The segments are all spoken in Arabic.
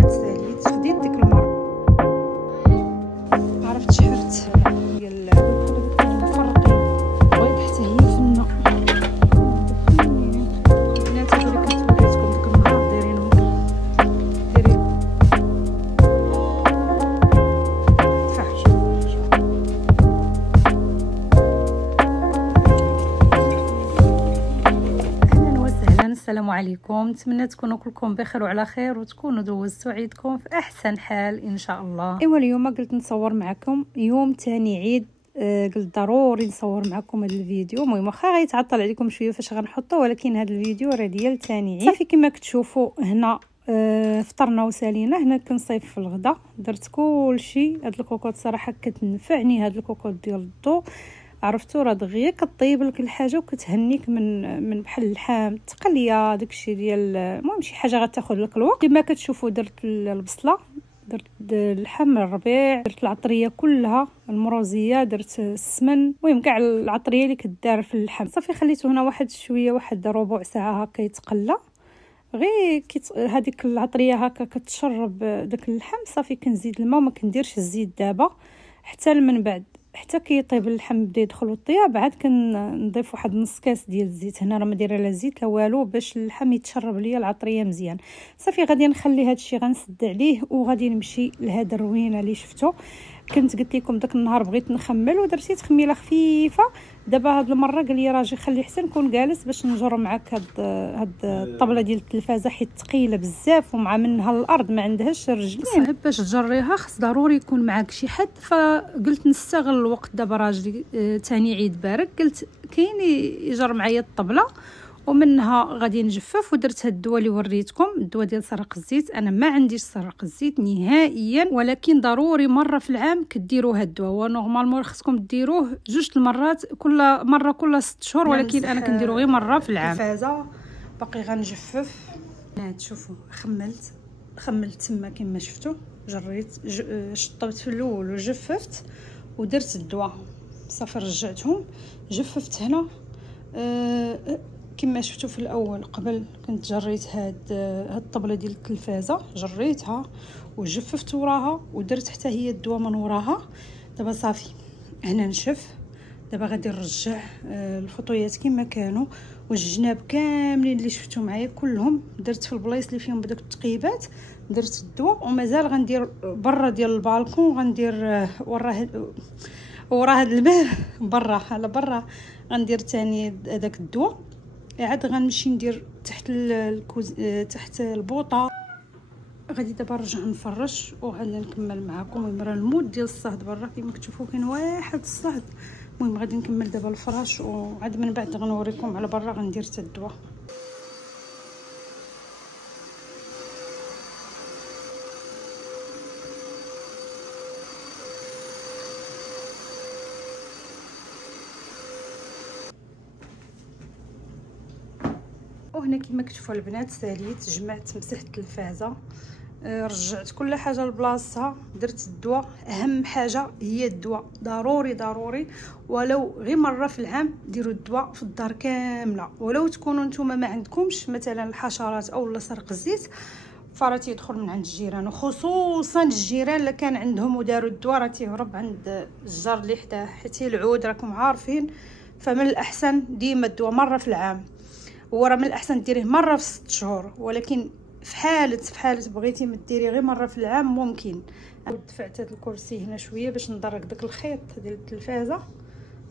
ساليت خديت ديك المره عرفت شحرت ديال المفرقين بغيت حتى هي فنه البنات هذا اللي كنت وريتكم ديك النهار دايرينهم السلام عليكم. نتمنى تكونوا كلكم بخير وعلى خير وتكونوا دوزتوا عيدكم في احسن حال ان شاء الله. ايوا اليوم قلت نصور معكم يوم تاني عيد، قلت ضروري نصور معكم هذا الفيديو. المهم واخا غيتعطل عليكم شويه فاش غنحطه، ولكن هذا الفيديو راه ديال تاني عيد. صافي كما كتشوفوا هنا فطرنا وسالينا. هنا كنصيف في الغدا، درت كلشي. هاد الكوكوط صراحه كتنفعني، هاد الكوكوط ديال الضو عرفتوا راه دغيا كطيب لك الحاجه وكتهنيك من بحال اللحم التقليه داكشي ديال المهم شي حاجه غتاخذ لك الوقت. كما كتشوفوا درت البصله، درت اللحم الربيع، درت العطريه كلها المروزيه، درت السمن، المهم كاع العطريه اللي كدار في اللحم. صافي خليته هنا واحد شويه، واحد ربع ساعه هكا يتقلى غير هذيك العطريه هكا كتشرب داك اللحم. صافي كنزيد الماء وما كنديرش الزيت دابا حتى من بعد، حتى كيطيب اللحم بدا يدخل الطياب، عاد كنضيف واحد نص كاس ديال الزيت. هنا راه ما دايره لا زيت لا والو باش اللحم يتشرب ليا العطريه مزيان. صافي غادي نخلي هذا الشيء غنسد عليه وغادي نمشي لهذا الروينه اللي شفتو. كنت قلت لكم داك النهار بغيت نخمل ودرتي تخميله خفيفه. دابا هاد المره قال لي راجي خلي حسن كون جالس باش نجر معاك هاد الطبله ديال التلفازه، حيت ثقيله بزاف ومع منها الارض ما عندهاش رجلين. صعيب باش تجريها، خص ضروري يكون معاك شي حد. فقلت نستغل الوقت دابا راجلي تاني عيد بارك، قلت كاين يجر معايا الطبله ومنها غادي نجفف. ودرت هاد الدواء اللي وريتكم، الدواء ديال سرق الزيت. انا ما عنديش سرق الزيت نهائيا، ولكن ضروري مره في العام كديروا هاد الدواء. ونورمالمون خصكم ديروه جوج المرات، كل مره كل 6 شهور، ولكن انا كنديرو غير مره في العام. التلفازه باقي غنجفف. تشوفوا خملت تما كما شفتوا، جريت شطبت في الاول وجففت ودرت الدواء. صافي رجعتهم جففت هنا. كما شفتوا في الاول قبل كنت جريت هاد الطبله ديال التلفازه، جريتها وجففت وراها ودرت حتى هي الدواء من وراها. دابا صافي هنا نشف. دابا غادي نرجع الفطويات كما كانوا والجناب كاملين اللي شفتوا معايا كلهم درت في البلايص اللي فيهم بداك التقيبات. درت الدواء ومازال غندير برا ديال البالكون، غندير ورا هاد الباب برا على برا غندير تاني هذاك الدواء. عاد غنمشي ندير تحت البوطه. غادي دابا نرجع نفرش وغادي نكمل معكم. المهم راه المود ديال الصهد برا كما كتشوفوا كاين واحد الصهد. المهم غادي نكمل دابا الفراش وعاد من بعد غنوريكم على برا غندير حتى الدواء. وهنا كما كتشوفوا البنات ساليت، جمعت، مسحت التلفازه، رجعت كل حاجه لبلاصتها، درت الدواء. اهم حاجه هي الدواء، ضروري ولو غير مره في العام ديروا الدواء في الدار كامله. ولو تكونوا نتوما ما عندكمش مثلا الحشرات او لا سرق الزيت، فراه تيدخل من عند الجيران، وخصوصا الجيران اللي كان عندهم وداروا الدواء راه تيهرب عند الجار اللي حداه، حيت العود راكم عارفين. فمن الاحسن ديما الدواء مره في العام، وراه من الاحسن ديريه مره في 6 شهور. ولكن في حاله بغيتي ما ديري غير مره في العام ممكن. دفعت هذا الكرسي هنا شويه باش ندرك داك الخيط ديال التلفازه.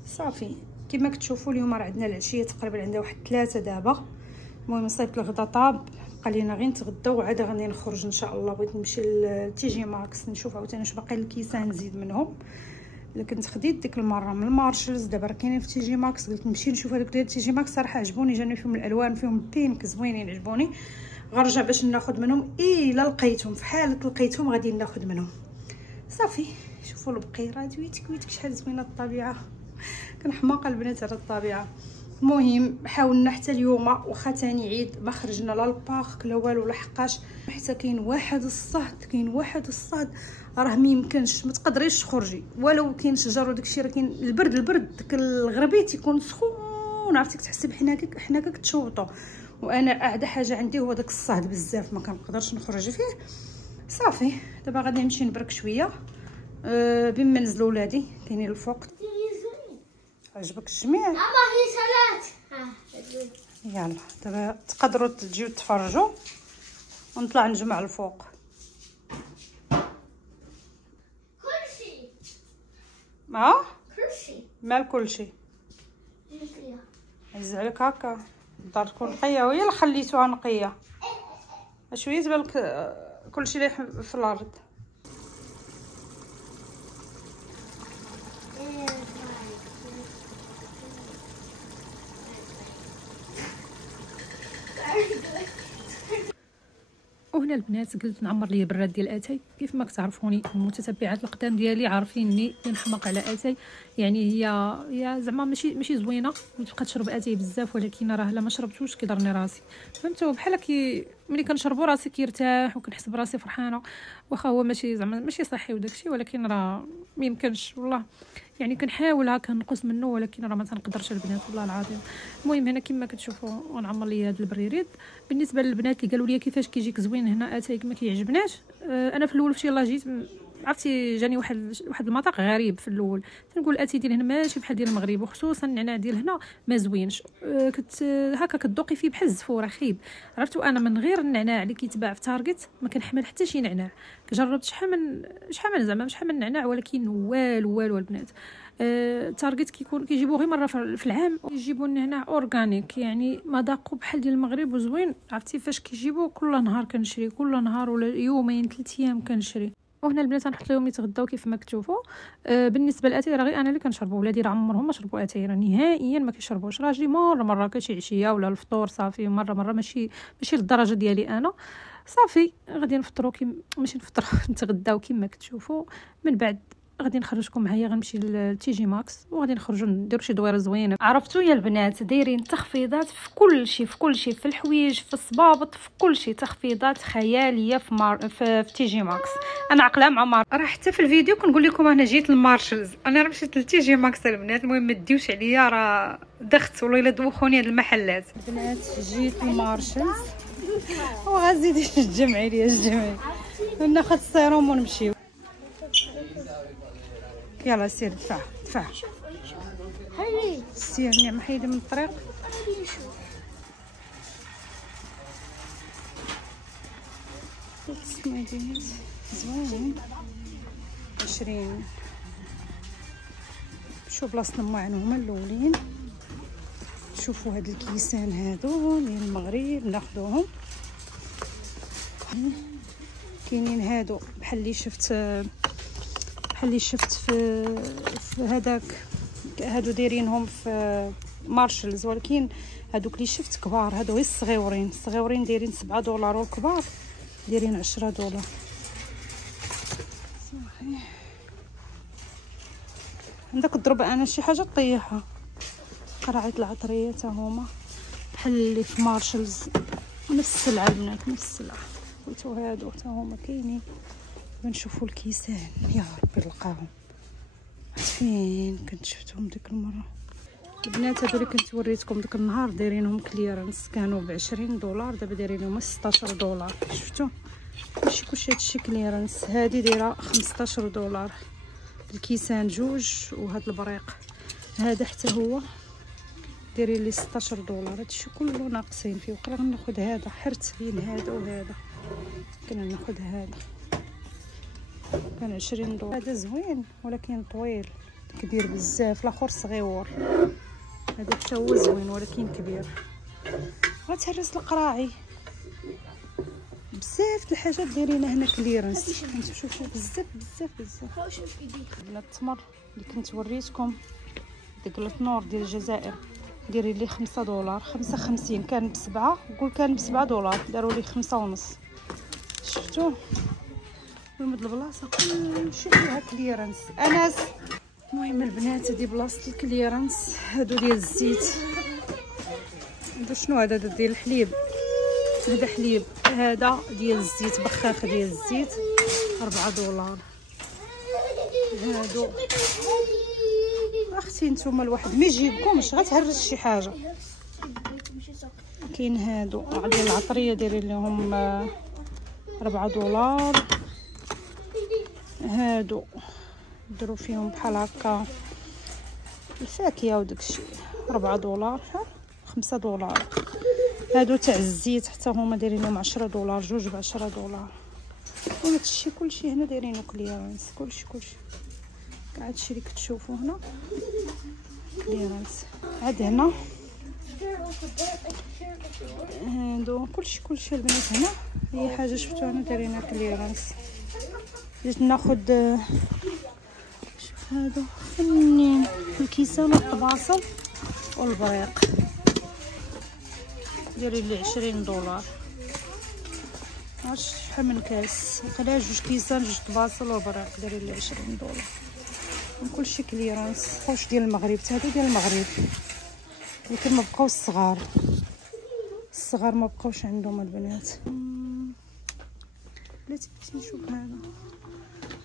صافي كما كتشوفوا اليوم راه عندنا العشيه تقريبا، عندها واحد 3 دابا. المهم صيفط الغدا طاب، بقى لينا غير نتغداو وعاد غادي نخرج ان شاء الله. بغيت نمشي لتي جي ماكس نشوف عاوتاني واش باقي الكيسان نزيد منهم. كنت خديت ديك المره من المارشلز، دابا راه كاينين في تي جي ماكس. قلت نمشي نشوف هذوك ديال تي جي ماكس، صراحه عجبوني، جاني فيهم الالوان، فيهم بينك زوينين عجبوني. غنرجع باش ناخذ منهم الا لقيتهم، في حاله لقيتهم غادي ناخذ منهم. صافي شوفوا البقيرات ويتك شحال زوينه الطبيعه. كنحماقه البنات على الطبيعه. المهم حاولنا حتى اليوم واخا تاني عيد ما خرجنا لا البارك لا والو، لحقاش حتى كاين واحد الصهد راه ما يمكنش، ما تقدريش تخرجي ولو كاين شجر وداكشي. راه كاين البرد داك الغربي تيكون سخون، عرفتي كتحسي بحناكك تشوطو. وانا اعدى حاجه عندي هو داك الصهد بزاف، ما كنقدرش نخرج فيه. صافي دابا غادي نمشي نبرك شويه بما نزلوا ولادي كاينين الفوق. عجبك الجميع؟ ماما هي صلاه. يلا دابا تقدروا تجيو تفرجوا ونطلع نجمع الفوق. كلشي كلشي مال كلشي عز عليك هكا الدار تكون نقيه وهي اللي خليتوها نقيه شويه تبالك كلشي اللي في الارض. وهنا البنات قلت نعمر ليا براد ديال اتاي. كيف ما كتعرفوني المتتبعات القدام ديالي عارفيني كنحماق على اتاي، يعني هي زعما ماشي زوينه وتبقى تشرب اتاي بزاف، ولكن راه الا ما شربتوش كيضرني راسي فهمتوا. بحال ملي كنشربو راسي كيرتاح وكنحس براسي فرحانه، واخا هو ماشي صحي وداكشي، ولكن راه ما يمكنش والله. يعني كنحاول هكا نقص منه ولكن راه ما تنقدرش البنات والله العظيم. المهم هنا كما كتشوفوا غنعمر ليا هذا البريريد. بالنسبه للبنات اللي قالوا لي كيفاش كيجيك زوين هنا اتاي ما كيعجبناش، انا في الاول فاش يلاه جيت عرفتي جاني واحد المذاق غريب في الاول. تنقول اتاي ديال هنا ماشي بحال ديال المغرب، وخصوصا النعناع ديال هنا ما زوينش. هكا كتذوقي فيه بحال الزفوره خايب. عرفتوا انا من غير النعناع اللي كيتباع في تارغيت ما كنحمل حتى شي نعناع. جربت شحال من نعناع ولكن والو البنات. تارغيت كيجيبوه غير مره في العام، كيجيبوا النعناع اورغانيك يعني مذاقه بحال ديال المغرب وزوين. عرفتي فاش كيجيبوه كل نهار كنشري، كل نهار ولا يومين 3 ايام كنشري. وهنا البنات غنحط لهم يتغداو كيف ما كتشوفوا. بالنسبه للاتاي راه غير انا اللي كنشربوا، ولادي راه عمرهم ما شربوا اتاي، راه نهائيا ما كيشربوش. راجلي مره كشي عشيه ولا الفطور صافي مره ماشي للدرجه ديالي انا. صافي غادي نفطروا ماشي نفطروا نتغداو كما كتشوفوا. من بعد غادي نخرجكم معايا، غنمشي لتي جي ماكس وغادي نخرجوا نديروا شي دويره زوينه. عرفتوا يا البنات دايرين تخفيضات في كل شيء في الحوايج في الصبابط في كل شيء، تخفيضات خياليه في تي جي ماكس. انا عقله مع مار راه حتى في الفيديو كنقول لكم انا جيت لمارشلز، انا راه مشيت لتي جي ماكس البنات. المهم ما تديوش عليا راه دخت والله الا دوخوني هاد المحلات. البنات جيت لمارشلز وغازيدي تجمعي ليا الجمعي ناخذ السيروم ونمشيو. يلا سير دفع سير نعم حيدي من الطريق. السمايديات زوينين 20. شوف بلاصتنا معنا هما الاولين. شوفوا هاد الكيسان هادو ديال المغرب ناخذوهم. كاينين هادو بحال اللي شفت في هذاك، هادو دايرينهم في مارشلز، ولكن هادوك اللي شفت كبار. هادو غير الصغيورين دايرين $7 والكبار دايرين $10. صافي عندك تضرب انا شي حاجه طيحها. قرعه العطريه تا هما بحال اللي في مارشلز، نفس السلعه البنات نفس السلعه. قلتو هادو تا هما كاينين. نشوفوا الكيسان يا ربي نلقاهم. فين كنت شفتهم ديك المره البنات؟ هادو اللي كنت وريتكم ديك النهار دايرينهم كليرنس، كانوا $20 دابا دايرينهم $16. شفتوا ماشي كلشي هادشي كليرنس. هادي دايره $15 الكيسان جوج، وهاد البريق هذا حتى هو دايرين لي $16. هادشي كله ناقصين فيه. وقيلا غناخذ هذا حرت بين هذا وهذا، كنا ناخذ هذا كان $20. هذا زوين ولكن طويل كبير بزاف، الاخر صغيور. هذا حتى هو زوين ولكن كبير. غتهرس القراعي بزاف الحاجات دايرينها هنا كليرنس. كنشوفوا بزاف بلا التمر اللي كنت وريتكم ديك التنور ديال الجزائر دايرين لي $5 55. كان ب7 نقول كان ب$7 داروا لي 5.5. شفتوا هاد البلاصه كلشي فيها كليرنس انس. المهم البنات هادي بلاصه الكليرنس. هادو ديال الزيت. هادو شنو هذا ديال الحليب، هذا حليب. هذا ديال الزيت بخاخ ديال الزيت $4. هادو اختي نتوما الواحد ما يجيبكمش غتهرس شي حاجه. كاين هادو ديال العطريه دايرين لهم $4. هادو ديروا فيهم بحال هكا الفاكهه وداكشي. 4 دولار، 5 دولار. هادو تاع الزيت حتى هما دايرينهم 10 دولار، جوج ب10 دولار. وهادشي كلشي هنا دايرينو كليرانس، كلشي كاع هادشي اللي كتشوفوا هنا كليرانس. عاد هنا هادو كلشي البنات هنا اي حاجه شفتو هنا دايرينها كليرانس. جيت ناخد شوف هادو فنين الكيسان والطباصل والبريق دايرين لي 20 دولار. عرفتش شحال من كاس، وقيلا جوج كيسان جوج طباصل والبريق دايرين لي 20 دولار. كلشي كليرانس. خوش ديال المغرب، هادو ديال المغرب، ولكن ما بقاو الصغار ما بقاوش عندهم البنات. بلاتي بغيتي نشوف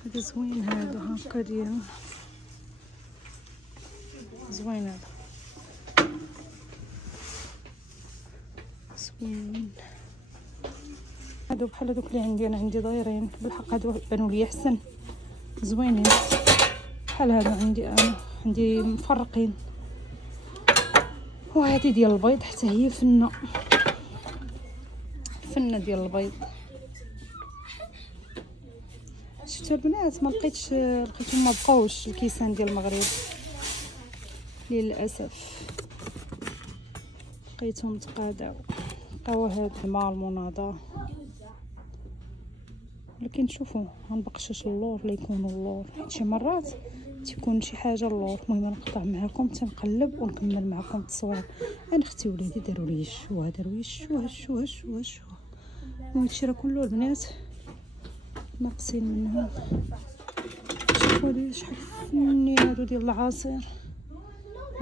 هذا زوين، هذا هكا ديال زوين، هذا زوين. هادو بحال هادوك اللي عندي انا، عندي دايرين بالحق، هادو بانوا لي احسن زوينين بحال هادو عندي انا، عندي مفرقين. وهذه ديال البيض حتى هي فنه ديال البيض. شفتوا البنات ما لقيتهم، ما بقاوش الكيسان ديال المغرب للاسف، لقيتهم تقاداو. بقاو هاد الماء المناضه، ولكن شوفوا غنبقشش اللور اللي يكونوا اللور، حيت شي مرات تيكون شي حاجه اللور. المهم نقطع معكم تنقلب ونكمل معكم التصوير. انا اختي ولادي داروا لي الشوه، وهادشي راه كله البنات ناقصين منهم. شوفوا لي شحال فنين هادو ديال العصير،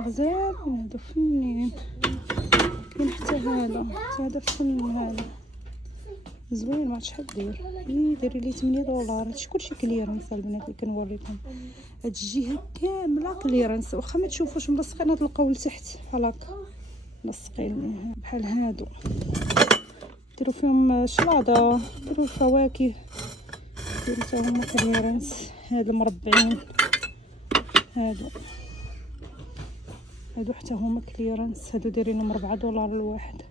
غزال هادو فنين. كاين حتى هذا فن، هذا زوين. ما عرفتش شحال داير لي 8 دولار. هادشي كلشي كليرانس البنات اللي كنوريكم. هاد الجهه كامله كليرانس، واخا ما تشوفوش ملصقين تلقاو لتحت بحال هكا ملصقين بحال هادو. ديروا فيهم شلاضه، ديروا الفواكه، ديروا حتى هما كليرانس. هاد المربعين هادو حتى هما كليرانس. هادو دايرينهم 4 دولار الواحد.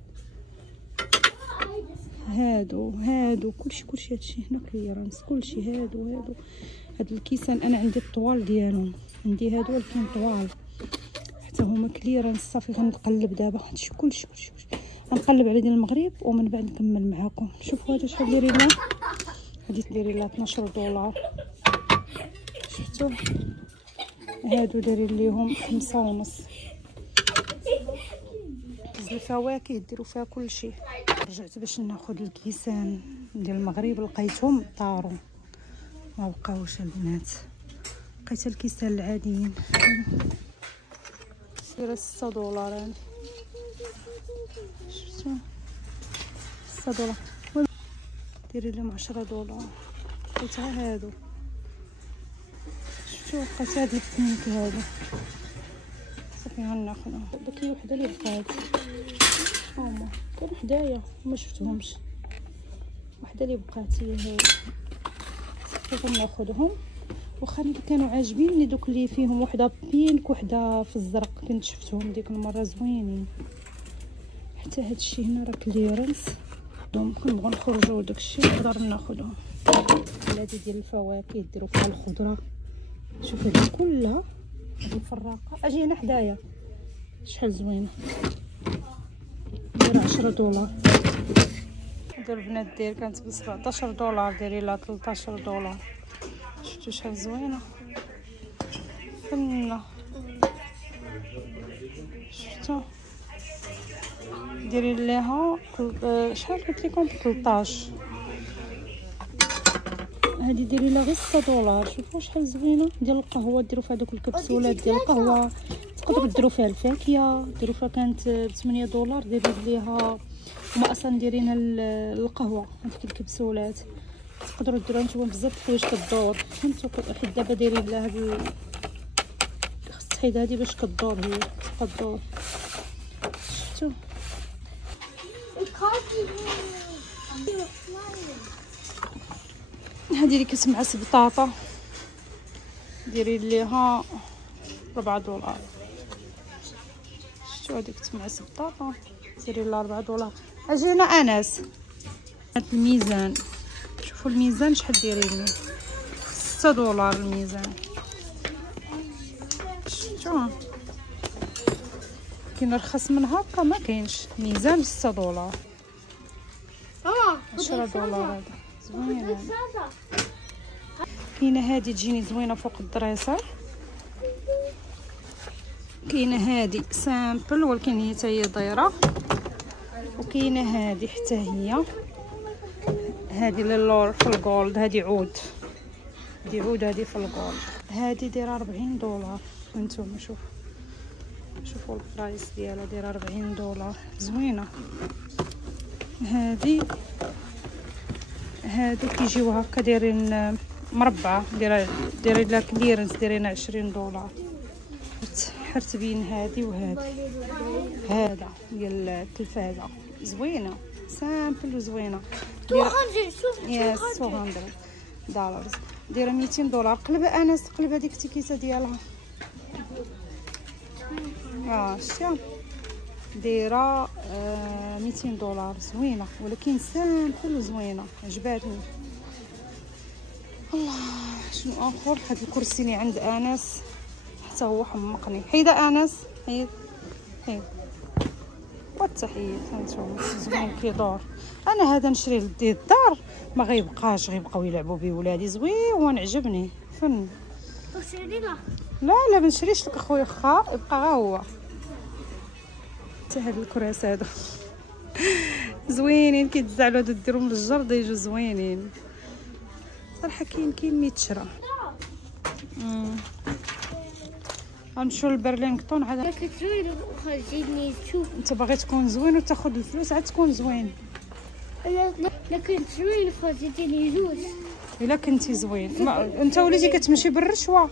هادو كلشي هادشي هنا كليرانس، كلشي هادو هاد الكيسان انا عندي الطوال ديالهم، عندي هادو ولكن طوال حتى هما كليرانس. صافي غنقلب دابا هادشي كلشي غنقلب على ديال المغرب ومن بعد نكمل معاكم. شوفوا هذا شحال دايرين لها، هادي دايرين لها 12 دولار. شفتوا هادو دايرين ليهم 5.5. الفواكه ديروا فيها كلشي. رجعت باش ناخذ الكيسان ديال المغرب، لقيتهم طاروا ما بقاوش البنات. لقيت الكيسان العاديين دايره 6 دولار. شفتوا 6 دولار، دايرين لهم 10 دولار. لقيت غير هادو. شفتوا لقيت هاد البنك هادو، صافي غناخذهم. داك هي وحده اللي بقات، هما كانوا حدايا ما شفتهمش. وحده اللي بقات هي هادي، صافي غناخذهم. واخا كانوا عاجبيني دوك اللي فيهم وحده بينك وحده في الزرق، كنت شفتهم ديك المره زوينين. حتى هادشي هنا راه كليرانس. كنبغوا نخرجوا داكشي نقدر ناخذهم. هادي ديال الفواكه ديروا فيها الخضره. شوفوا هادي كلها، هادي الفراقه. اجي هنا حدايا شحال زوينه، دايره 10 دولار. هادو البنات داير كانت ب 17 دولار، دايرين لها 13 دولار. شفتوا شحال زوينه فنه. شفتوا دايرين ليها شحال قلت لكم 13. هادي دايرين لها غير 6 دولار. شوفوا شحال زوينه. ديال القهوه ديروا فيها دوك الكبسولات ديال القهوه، تقدروا ديروا فيها الفاكهه، ديروا فيها. كانت ب 8 دولار دايرين ليها. هما اصلا دايرينها القهوه، هذيك الكبسولات تقدروا ديروها نتوما بزاف الحوايج كدور. فهمتوا؟ حيت دابا دايرين لها هاد خص تحيد هادي باش كدور، هي كدور. شفتوا هادي اللي كتمعس بطاطا ديري ليها 4 دولار. شتو هذيك تمع البطاطا ديري لها 4 دولار. اجي هنا انس، هاد الميزان شوفوا الميزان شحال ديري لي 6 دولار الميزان. شتو كاين رخص من هكا؟ ما كاينش. ميزان 6 دولار 10 دولار. هذا زوين. كاينه هادي تجيني زوينه فوق الدريسه. كاينه هادي سامبل ولكن هي حتى هي دايره. وكاينه هادي حتى هي، هادي للور في الجولد. هادي عود، هادي عود، هادي في الجولد. هادي دايره 40 دولار. هانتوما شوفوا البرايس ديالها، دايره 40 دولار. زوينه. هادي كيجيو هكا دايرين مربعه، دايرين لها كليرنس، دايرين 20 دولار. حرت بين هادي وهادي. هذا ديال التلفازه زوينه سامبل وزوينه. 200 دولار. دايره 200 دولار. قلب انس، قلب هذيك التيكيته ديالها. شتي دايره 200 دولار. زوينه ولكن سامبل وزوينه، عجباتني. الله شنو اخر؟ هذا الكرسي اللي عند انس حتى هو حمقني. حيده انس، حيد والتحيد. هانتوما زوين كيدور. انا هذا نشري لدي الدار ما غيبقاش، غيبقاو يلعبوا به ولادي. زوين عجبني فن. لا ما نشريش لك اخويا، خا يبقى غا هو. حتى هاد الكراس هادو زوينين كيتزعلوا ديرهم للجرد يجوا زوينين صراحه. كاين 100 شرا. غنمشيو لبرلينغتون. عاد خرجيني تشوف. انت باغي تكون زوين وتاخذ الفلوس عاد تكون زوين. لكن زوين خرجيني جوج. الا كنتي زوين انت وليتي كتمشي بالرشوه.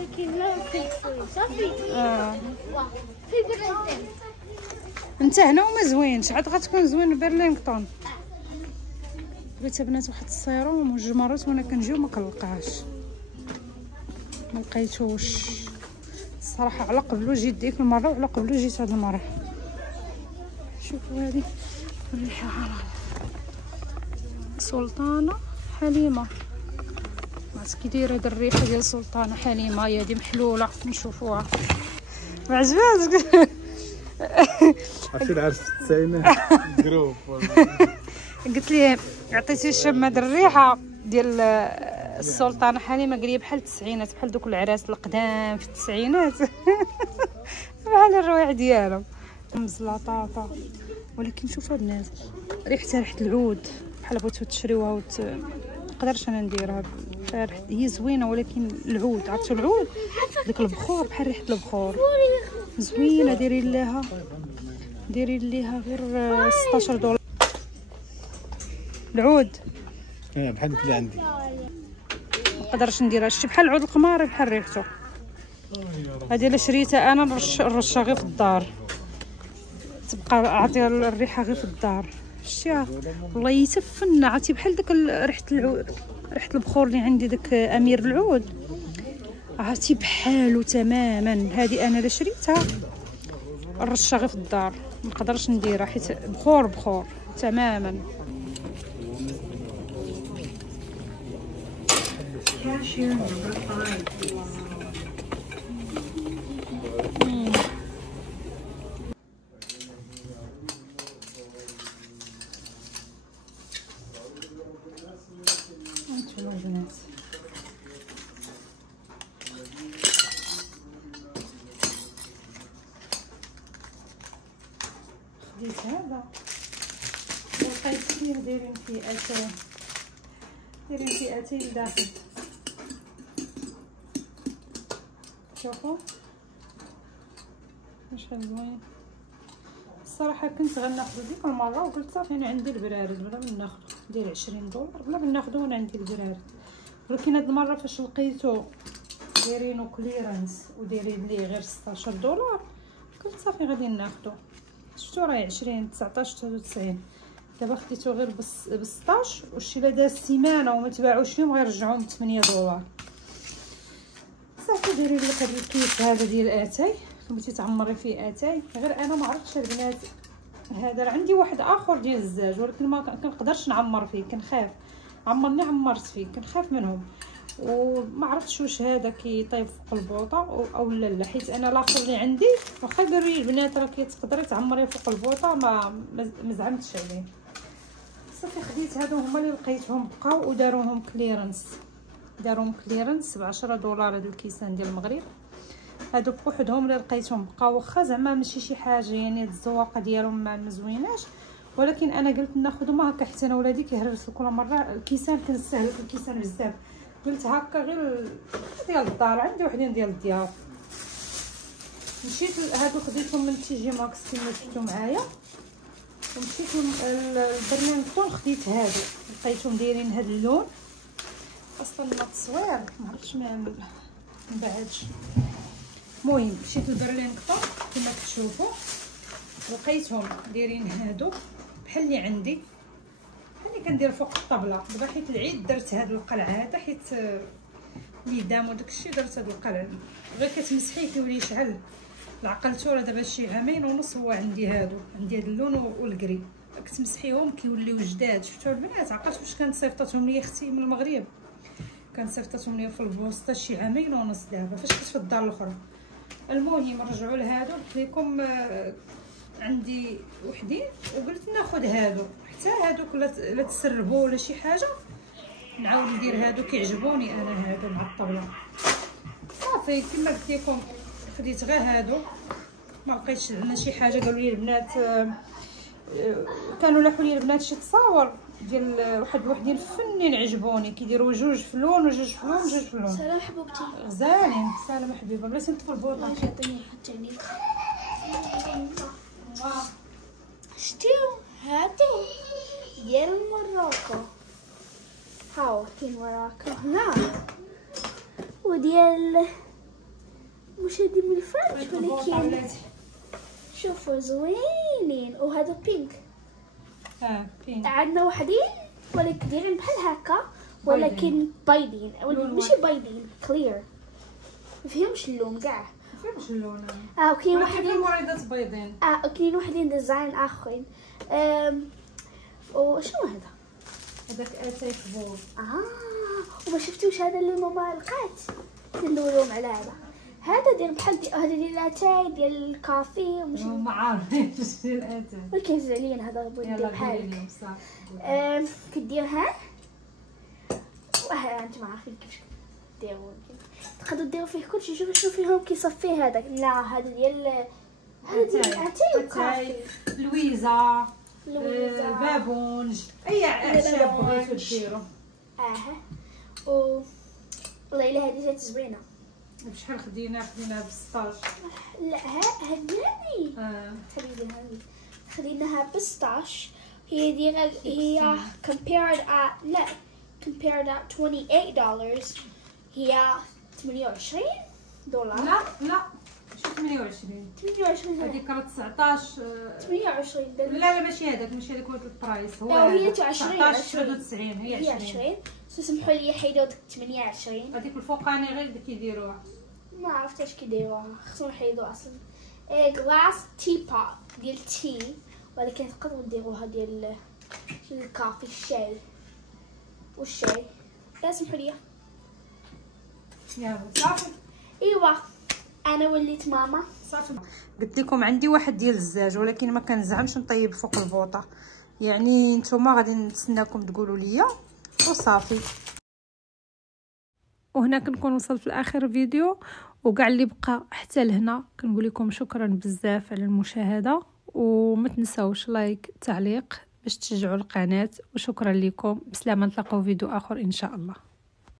ولكن لا صافي. في برلين انت هنا وما زوينش، عاد غتكون زوين برلينغتون. بغيت بنات واحد السيروم وجوج مرات وانا كنجيو ما كنلقاهش، ما لقيتوش الصراحه. على قبلو جيت ديك المره وعلى قبلو جيت هاد المره. شوفوا هذه الريحه عرض سلطانه حليمه. ما عرفت كي دايره هاد الريحه ديال سلطانه حليمه. هي هادي محلوله نشوفوها. ما عجباتك؟ عرفتي العرس في التسعينات جروب. قلت ليه عطيتي الشم هاد الريحه ديال السلطانه حليمه، قال لي بحال التسعينات، بحال دوك العراس القدام في التسعينات بحال الروايع ديالهم مزلاطاطه. ولكن شوف هاد الناس ريحتها ريحه العود، بحال بغيتو تشريوها مقدرش انا نديرها. هي زوينه ولكن العود، عرفتوا العود داك البخور بحال ريحه البخور. زوينه. ديري ليها غير 16 دولار العود. بحال اللي عندي مقدرش نديرها. شتي بحال العود القماري بحال ريحته. هذه اللي شريتها انا نرشها غير في الدار، تبقى عطيها الريحه غير في الدار. شتيها والله يتفنى. عرفتي بحال داك ريحه العود، ريحه البخور اللي عندي داك امير العود، عرفتي بحالو تماما. هذه انا اللي شريتها نرشها غير في الدار، ما نقدرش نديرها حيت بخور تماما. Cashier number 5. خديت هذا ولقيت فيه دايرين فئتين لداخل. شوفوا شحال زوين. الصراحه كنت غناخذ ديك المره وقلت صافي انا عندي البرارد بلا ما ناخذ، داير 20 دولار بلا ما ناخذو وانا عندي البرارد. ولكن هاد المره فاش لقيتو دايرينو كليرانس ودايرين ليه غير 16 دولار قلت صافي غادي ناخذو. شفتو راهي 20 19 99. دابا خديته غير ب 16 وشي الا داز سيمانه وما تباعوش فيهم غيرجعوهم ب 8 دولار. صافي ديري لي هذا الكيس هذا ديال اتاي، بغيتي تعمري فيه اتاي. غير انا ما عرفتش البنات هذا، راه عندي واحد اخر ديال الزاج ولكن ما كنقدرش نعمر فيه، كنخاف. عمرني عمرت فيه كنخاف منهم، وما عرفتش واش هذا كيطيب فوق البوطه او لا، حيت انا الاخر اللي عندي واخا قالوا لي البنات راه كتقدري تعمريه فوق البوطه ما زعمتش عليه. صافي خديت هادو هما اللي لقيتهم بقاو وداروهم كليرنس، داروهم كليرنس ب 10 دولار. هادو الكيسان ديال المغرب هادو بوحدهم اللي لقيتهم بقاو، واخا زعما ماشي شي حاجه يعني الزواقه ديالهم ما مزويناش، ولكن انا قلت ناخذهم هكا حتى انا ولادي كيهرسوا كل مره الكيسان، كنستهلك الكيسان بزاف. قلت هكا غير ديال الدار، عندي وحدين ديال الديار. مشيت هادو خديتهم من تي جي ماكس كما شفتوا معايا، ومشيت البرلينغتون خديت هادو، لقيتهم دايرين هاد اللون. اصلا التصوير ما عرفتش ما بعدش. المهم مشيت البرلينغتون كما كتشوفوا لقيتهم دايرين هادو بحال اللي عندي، بحال اللي كندير فوق الطابله. دابا حيت العيد درت هاد القلع هذا، حيت اللي دام وداكشي درت هاد القلع غير كتمسحيه كيولي يشعل. عقلتو راه دابا شي عامين ونص هو عندي هادو، عندي هاد اللون والكري، كتمسحيهم كيوليو جداد. شفتوا البنات؟ عقلت واش كانت صيفطتهم لي اختي من المغرب، كانت صيفطتهم لي في البوسطه شي عامين ونص دابا فاش كنت في الدار الاخرى. المهم رجعوا لهادو، قلت لكم عندي وحدين وقلت ناخذ هادو، حتى هادوك لا تسربوا ولا شي حاجه نعاود ندير هادو كيعجبوني انا هادو مع الطبله. صافي كما قلت لكم خديت غير هادو، ما لقيتش لنا شي حاجه. قالوا لي البنات كانوا لاحوا لي البنات شي تصاور ديال وحدين فنين عجبوني، كيديروا جوج في لون وجوج في لون وجوج في لون. سلام حبوبتي. غزالين. سلام حبيبه، بلاتي ندخل البوطه. حطيني شتو هادو ديال موراكو، هاو كاين موراكو هنا، وديال مش هادي من الفرنش ولكن شوفوا زوينين. وهذا بينك. بينك. عندنا وحدين ولكن دايرين بحال هكا ولكن بايدين، ماشي بايدين كلير، مفيهمش اللون كاع، مفيهمش اللون. وكاين وحدين مريضات بيضين. وكاين وحدين ديزاين اخرين. وشنو هذا؟ هذاك اتاي كبور. وما شفتوش هذا اللي ماما لقات؟ ندورهم على هذا ديال بحال هذا ديال الاتاي ديال الكافي ومش ما عارفينش ديال الاتاي، ولكن زعلين هذا بغيت ندير بحالك. كديرها انتم عارفين كيفاش ديروا، تقدروا ديروا فيه كلشي. شوفوا شنو فيهم كيصفيه هذاك. لا هذا ديال الاتاي والكافي. لويزا البابونج، اي اعشاب بغيتو ديروا. والله الا هذه جات زوينه. بشحال خديناها ب 16. لا هذه حبيبي هذه خديناها ب 16. هي compared at $28 هي $28. لا ماشي 28 هذيك راه 19 28. لا ماشي هذاك هو البرايس، هو هي 19.99 هي 20. سمحوا لي حيدوا 28. هذيك الفوقاني غير كيديروها، ما عرفت اش كيديروها، خصهم يحيدوا اصلا. غلاس تي بوت ديال تي، ولكن تقدروا ديروها ديال الكافي الشاي والشاي. لا سمحوا لي. يلا صافي. ايوا انا وليت ماما. صافي قلت لكم عندي واحد ديال الزاج ولكن ما كنزعمش نطيب فوق البوطه، يعني نتوما غادي نتسناكم تقولوا لي وصافي. وهنا كنكون وصلت لاخر فيديو، وكاع اللي بقى حتى لهنا كنقول لكم شكرا بزاف على المشاهده، وما تنساوش لايك تعليق باش تشجعوا القناه، وشكرا لكم. بسلامه، نتلاقاو فيديو اخر ان شاء الله.